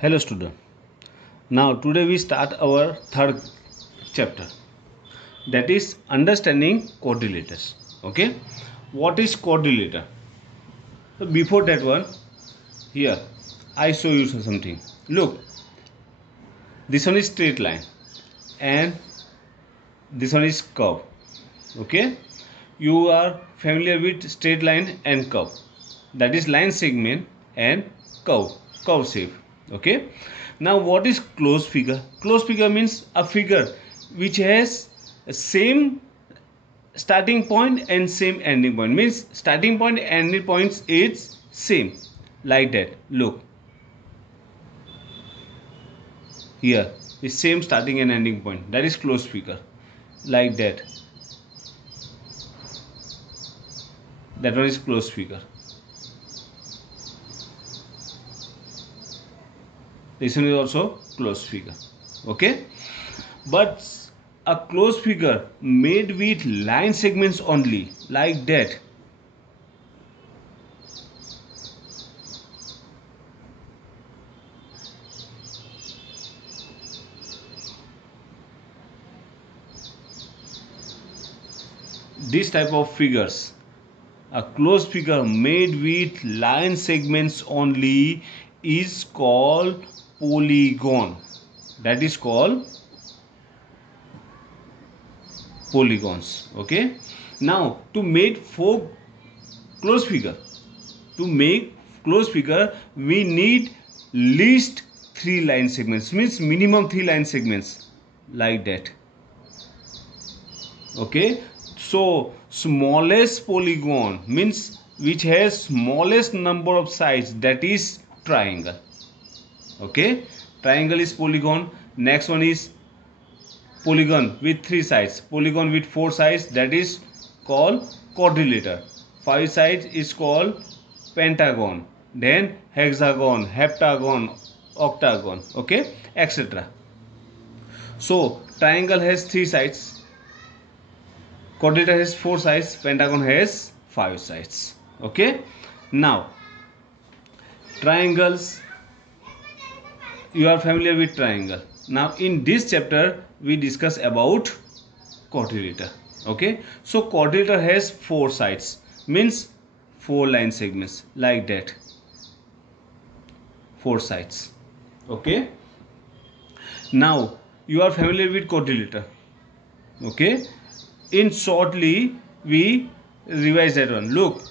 Hello student. Now today we start our third chapter, that is understanding quadrilaters. Okay, what is quadrilater? So before that one, here I show you something. Look, this one is straight line and this one is curve. Okay, you are familiar with straight line and curve, that is line segment and curve shape. Okay, now what is closed figure? Closed figure means a figure which has same starting point and same ending point, means starting point and ending points is same, like that. Look, here is same starting and ending point, that is closed figure, like that. That one is closed figure. This one is also closed figure. Okay, but a closed figure made with line segments only, like that. This type of figures, a closed figure made with line segments only, is called polygon. That is called polygons. Okay, now to make closed figure, we need least 3 line segments, means minimum 3 line segments, like that. Okay, so smallest polygon means which has smallest number of sides, that is triangle. Okay, triangle is polygon. Next one is polygon with 3 sides, polygon with 4 sides, that is called quadrilateral. 5 sides is called pentagon, then hexagon, heptagon, octagon, okay, etc. So triangle has 3 sides, quadrilateral has 4 sides, pentagon has 5 sides. Okay, now triangles, you are familiar with triangle. Now in this chapter we discuss about quadrilateral. Okay, so quadrilateral has 4 sides, means 4 line segments, like that. 4 sides. Okay, now you are familiar with quadrilateral. Okay, in shortly we revise that one. Look,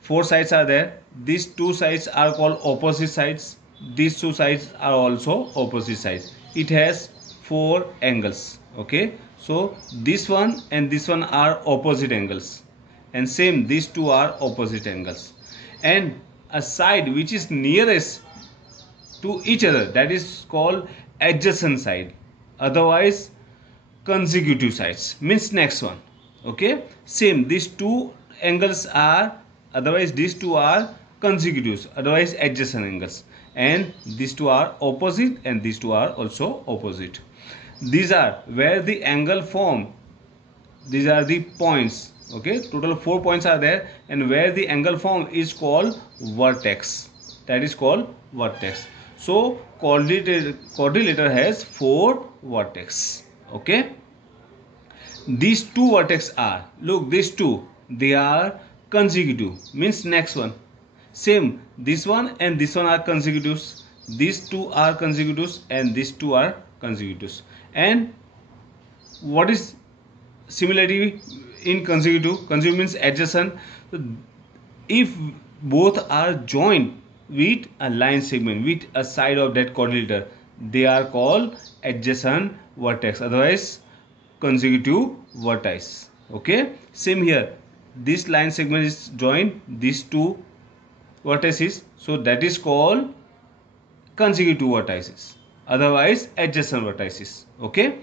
4 sides are there. These 2 sides are called opposite sides. These 2 sides are also opposite sides. It has 4 angles. Okay, so this one and this one are opposite angles, and same these 2 are opposite angles, and a side which is nearest to each other, that is called adjacent side, otherwise consecutive sides, means next one. Okay, same these 2 angles are, otherwise these 2 are consecutives, otherwise adjacent angles, and these 2 are opposite and these 2 are also opposite. These are where the angle form, these are the points. Okay, total 4 points are there, and where the angle form is called vertex, that is called vertex. So quadrilateral has 4 vertex. Okay, these 2 vertex are, look, these 2, they are consecutive, means next one. Same, this one and this one are consecutives, these 2 are consecutives and these 2 are consecutives. And what is similarity in consecutive? Consecutive means adjacent. So if both are joined with a line segment, with a side of that quadrilateral, they are called adjacent vertex, otherwise consecutive vertices. Okay, same here, this line segment is joined these 2 vertices, so that is called consecutive vertices, otherwise adjacent vertices. Okay,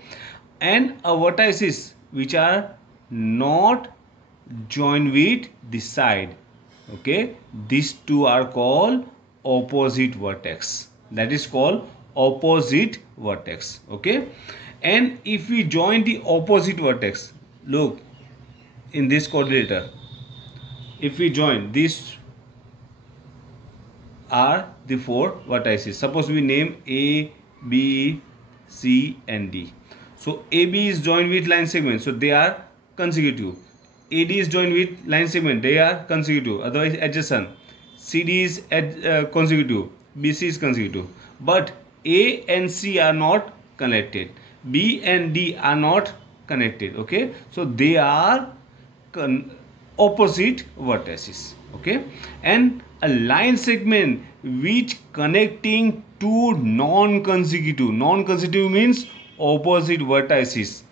and a vertices which are not joined with the side, okay, these 2 are called opposite vertex, that is called opposite vertex. Okay, and if we join the opposite vertex, look, in this quadrilateral, if we join this are the four vertices. Suppose we name A, B, C and D. So AB is joined with line segment, so they are consecutive. AD is joined with line segment, they are consecutive, otherwise adjacent. CD is consecutive, BC is consecutive. But A and C are not connected. B and D are not connected. Okay, so they are opposite vertices. Okay, and a line segment which connecting two non-consecutive means opposite vertices.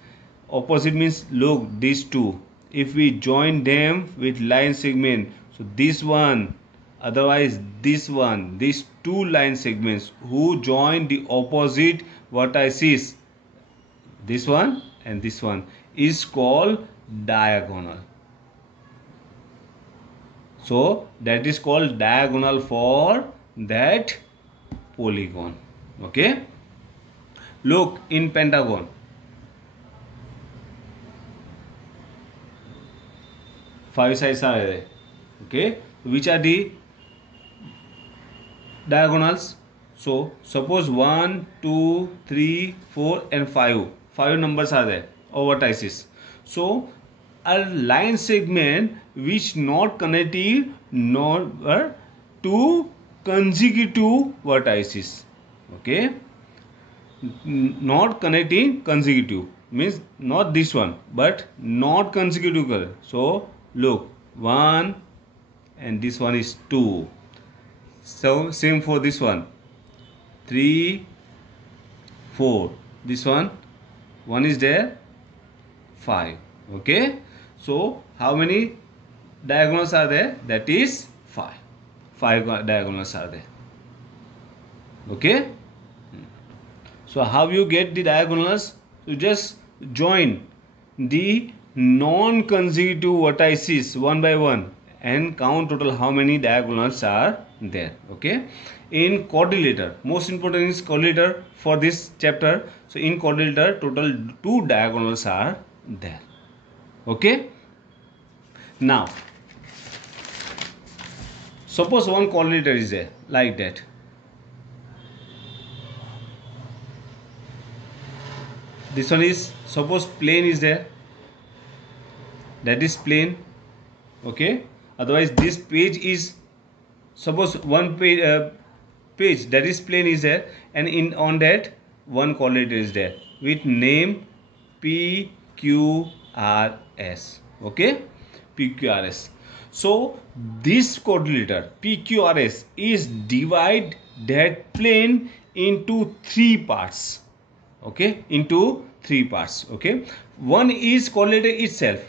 Opposite means, look, these two, if we join them with line segment, so this one, otherwise this one, these two line segments who join the opposite vertices, this one and this one, is called diagonal. So that is called diagonal for that polygon. Okay, look, in pentagon, five sides are there. Okay, which are the diagonals? So suppose 1, 2, 3, 4 and 5. 5 numbers are there, or vertices. So a line segment which not connecting nor two consecutive vertices. Okay, not connecting consecutive means not this one but not consecutive. So look, 1 and this one is 2. So same for this one, 3, 4. This one is there, 5. Okay, so how many diagonals are there? That is 5. 5 diagonals are there. Okay, so how you get the diagonals? You just join the non-consecutive vertices one by one and count total how many diagonals are there. Okay, in quadrilateral, most important is quadrilateral for this chapter. So in quadrilateral, total 2 diagonals are there. Okay, now suppose one quadrilateral is there like that. This one is, suppose plane is there, that is plane. Okay, otherwise this page is, suppose one page that is plane is there, and in on that one quadrilateral is there with name PQRS. Okay, PQRS. So this quadrilateral PQRS is divide that plane into 3 parts. Okay, into 3 parts. Okay, one is quadrilateral itself,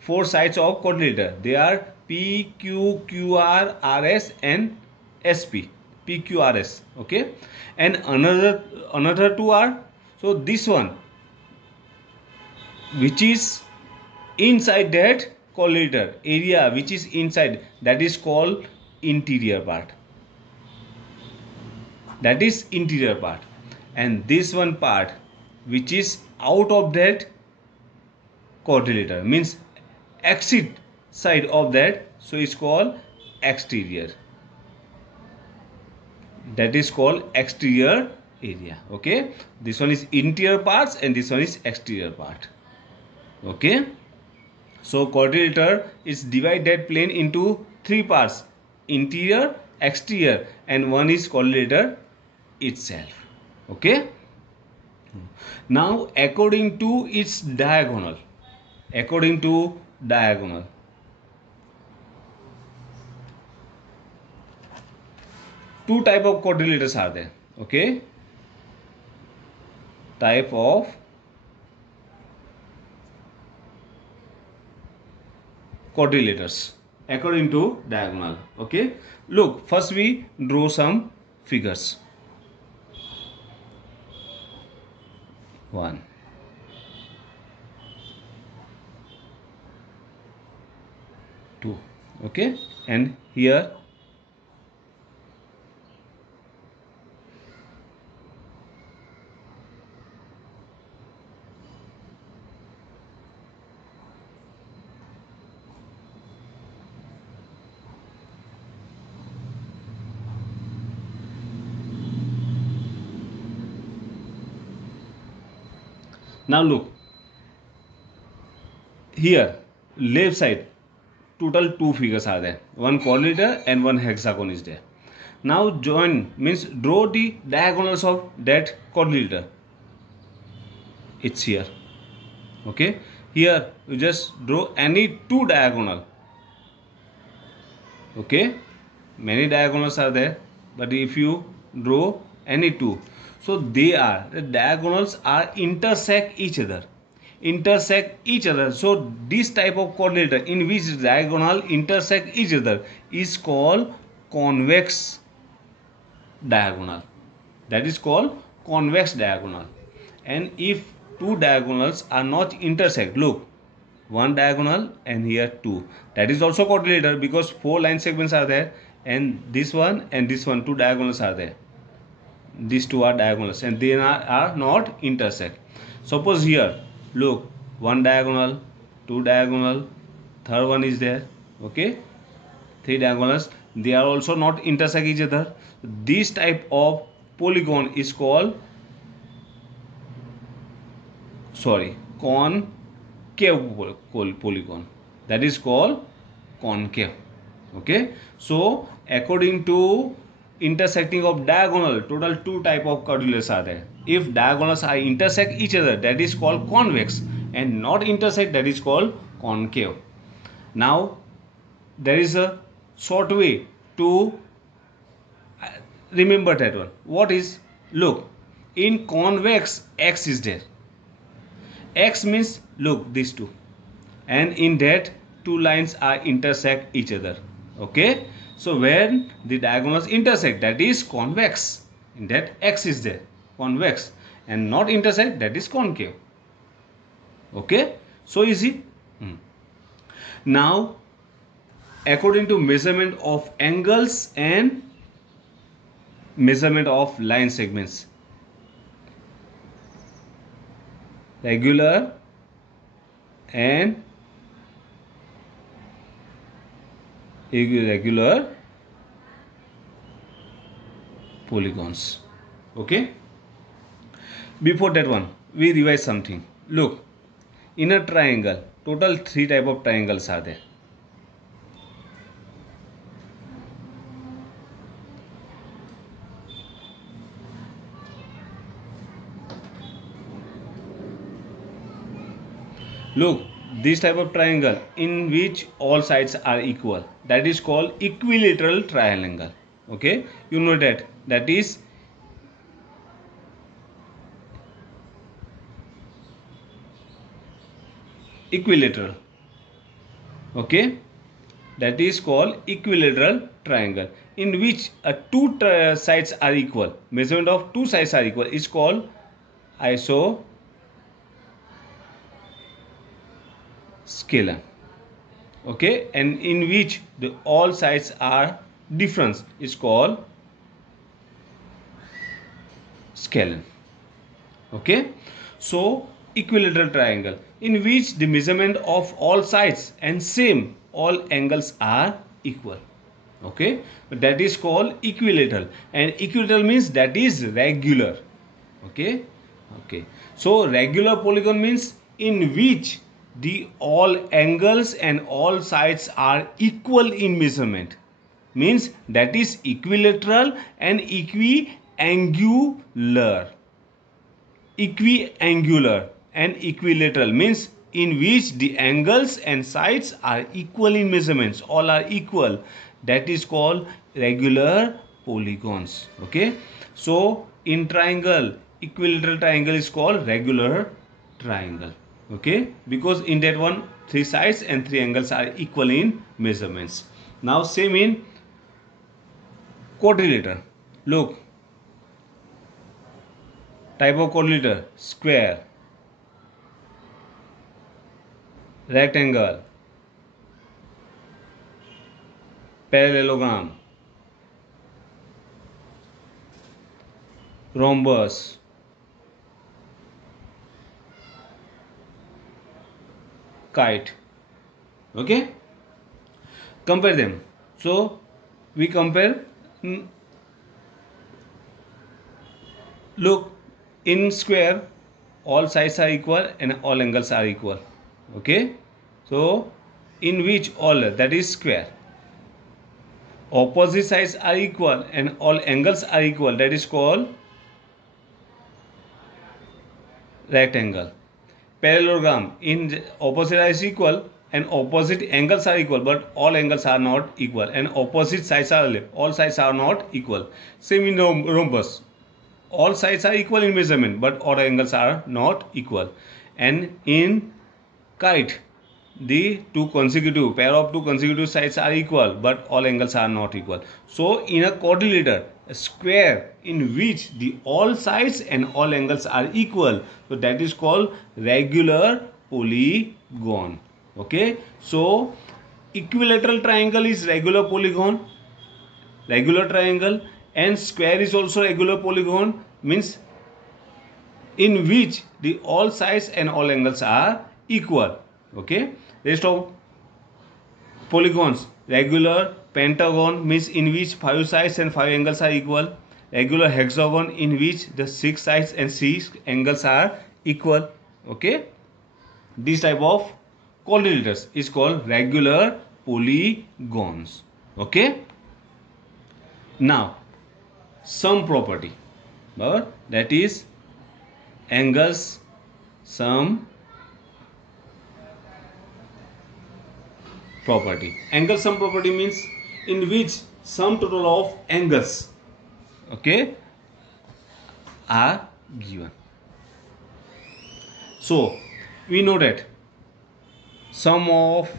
4 sides of quadrilateral, they are P, Q, QR, RS and SP. PQRS. Okay, and another 2 are, so this one which is inside that quadrilateral area, which is inside, that is called interior part. That is interior part. And this one part which is out of that quadrilateral means exit side of that, so it's called exterior. That is called exterior area. Okay, this one is interior parts and this one is exterior part. Okay, so quadrilateral is divide that plane into 3 parts, interior, exterior, and one is quadrilateral itself. Okay, now according to its diagonal, two type of quadrilaters are there. Okay, type of quadrilaters according to diagonal. Okay, look, first we draw some figures. 1, 2. Okay, and here Now look here, left side, total two figures are there, one quadrilateral and one hexagon is there. Now join means draw the diagonals of that quadrilateral. It's here. Okay, here you just draw any two diagonal. Okay, many diagonals are there, but if you draw any two, so they are, the diagonals are intersect each other, so this type of quadrilateral in which diagonal intersect each other is called convex diagonal. That is called convex diagonal. And if two diagonals are not intersect, look, one diagonal and here two, that is also quadrilateral because four line segments are there, and this one, two diagonals are there. These two are diagonals and they are not intersect. Suppose here, look, one diagonal, two diagonal, third one is there. Okay, three diagonals, they are also not intersect each other. This type of polygon is called concave polygon. That is called concave. Okay, so according to intersecting of diagonal, total two type of quadrilaterals are there. If diagonals are intersect each other, that is called convex, and not intersect, that is called concave. Now there is a short way to remember that one. What is? Look, in convex x is there. X means, look, these two, and in that two lines are intersect each other. Okay, so when the diagonals intersect, that is convex, in that x is there, convex, and not intersect, that is concave. Okay, so easy. Now according to measurement of angles and measurement of line segments, regular and irregular polygons. Okay, before that one we revise something. Look, in a triangle, total three type of triangles are there. Look, this type of triangle in which all sides are equal, that is called equilateral triangle. Okay, you know that is equilateral. Okay, that is called equilateral triangle in which two sides are equal, measurement of two sides are equal is called isoscalar. Okay, and in which the all sides are different is called scalar. Okay, so equilateral triangle in which the measurement of all sides and same all angles are equal. Okay, that is called equilateral, and equilateral means that is regular. Okay, so regular polygon means in which the all angles and all sides are equal in measurement, means that is equilateral and equiangular. Equiangular and equilateral means in which the angles and sides are equal in measurements, all are equal, that is called regular polygons. Okay, so in triangle, equilateral triangle is called regular triangle. Okay, because in that one three sides and three angles are equal in measurements. Now same in quadrilateral. Look, type of quadrilateral: square, rectangle, parallelogram, rhombus, kite. Okay, compare them. So we compare. Look, in square all sides are equal and all angles are equal. Okay, so in which all, that is square, opposite sides are equal and all angles are equal, that is called rectangle. Parallelogram, in opposite sides equal and opposite angles are equal, but all angles are not equal, and opposite sides are, all sides are not equal. Same in rhombus, all sides are equal in measurement, but all angles are not equal. And in kite, the pair of two consecutive sides are equal, but all angles are not equal. So in a quadrilateral, a square in which the all sides and all angles are equal, so that is called regular polygon. Okay, so equilateral triangle is regular polygon, regular triangle, and square is also regular polygon, means in which the all sides and all angles are equal. Okay, rest of polygons, regular pentagon means in which 5 sides and 5 angles are equal, regular hexagon in which the 6 sides and 6 angles are equal. Okay, this type of quadrilaters is called regular polygons. Okay, now sum property, that is angles sum property. Angle sum property means in which sum total of angles, okay, are given. So we know that sum of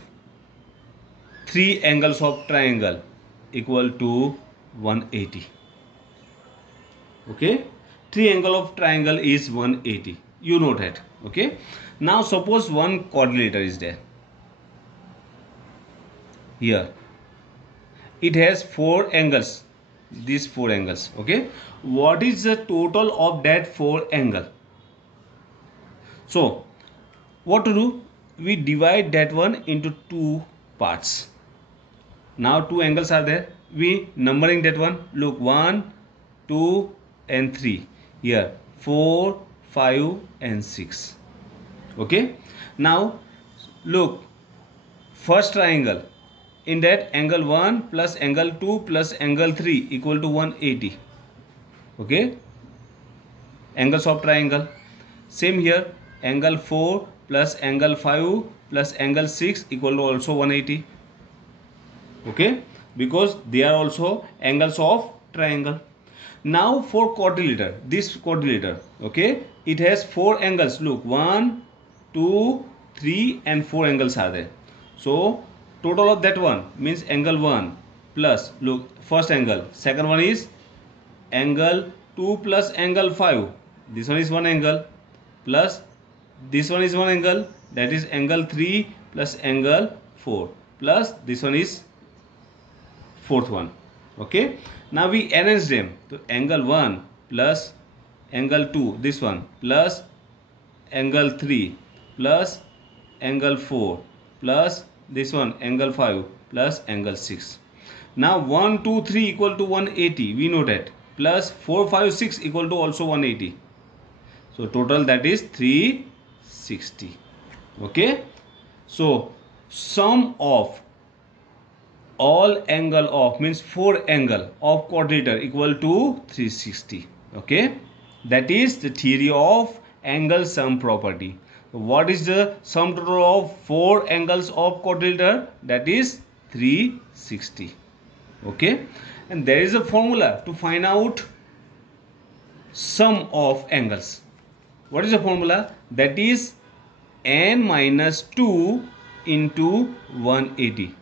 3 angles of triangle equal to 180. Okay, 3 angle of triangle is 180, you know that. Okay, now suppose one quadrilateral is there. Here it has 4 angles, these 4 angles. Okay, what is the total of that 4 angle? So what to do, we divide that one into 2 parts. Now 2 angles are there, we numbering that one. Look, 1, 2 and 3. Here 4, 5 and 6. Okay, now look, first triangle, in that angle 1 plus angle 2 plus angle 3 equal to 180. Okay, angles of triangle. Same here, angle 4 plus angle 5 plus angle 6 equal to also 180. Okay, because they are also angles of triangle. Now for quadrilateral, this quadrilateral, okay, it has 4 angles. Look, 1, 2, 3 and 4 angles are there. So total of that one means angle 1 plus, look, first angle, second one is angle 2 plus angle 5, this one is one angle, plus this one is one angle, that is angle 3 plus angle 4, plus this one is fourth one. Okay, now we arrange them. So angle 1 plus angle 2, this one, plus angle 3 plus angle 4 plus this one angle 5 plus angle 6. Now 1, 2, 3 equal to 180, we know that, plus 4, 5, 6 equal to also 180. So total that is 360. Okay, so sum of all angle of means 4 angle of quadrilateral equal to 360. Okay, that is the theory of angle sum property. What is the sum total of 4 angles of quadrilateral? That is 360. Okay, and there is a formula to find out sum of angles. What is the formula? That is n minus 2 into 180.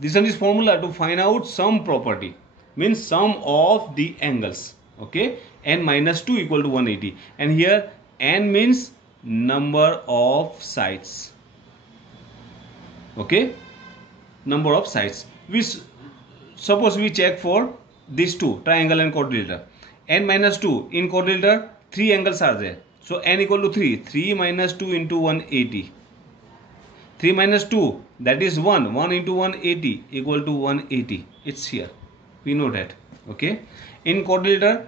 This one is formula to find out sum property, means sum of the angles. Okay, n minus 2 equal to 180, and here n means number of sides. Okay, number of sides. We suppose we check for these two, triangle and quadrilateral. N minus 2, in quadrilateral 3 angles are there, so n equal to 3. 3 minus 2 into 180. 3 minus 2, that is 1. 1 into 180 equal to 180. It's here, we know that. Okay, in quadrilateral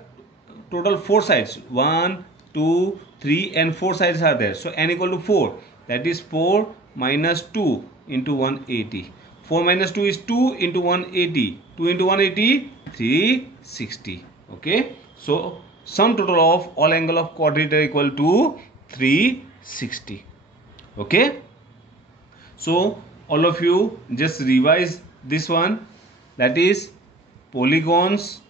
total 4 sides, 1, 2, 3 and 4 sides are there. So n equal to 4. That is 4 minus 2 into 180. 4 minus 2 is 2 into 180. 2 into 180, 360. Okay. So sum total of all angle of quadrilateral equal to 360. Okay. So all of you just revise this one. That is polygons.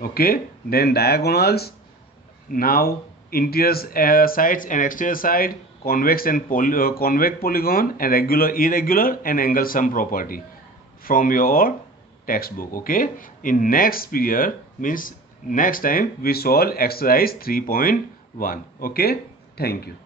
Okay. Then diagonals. Now interior sides and exterior side, convex and convex polygon, and regular, irregular, and angle sum property from your textbook. Okay. In next period, means next time we solve exercise 3.1. Okay. Thank you.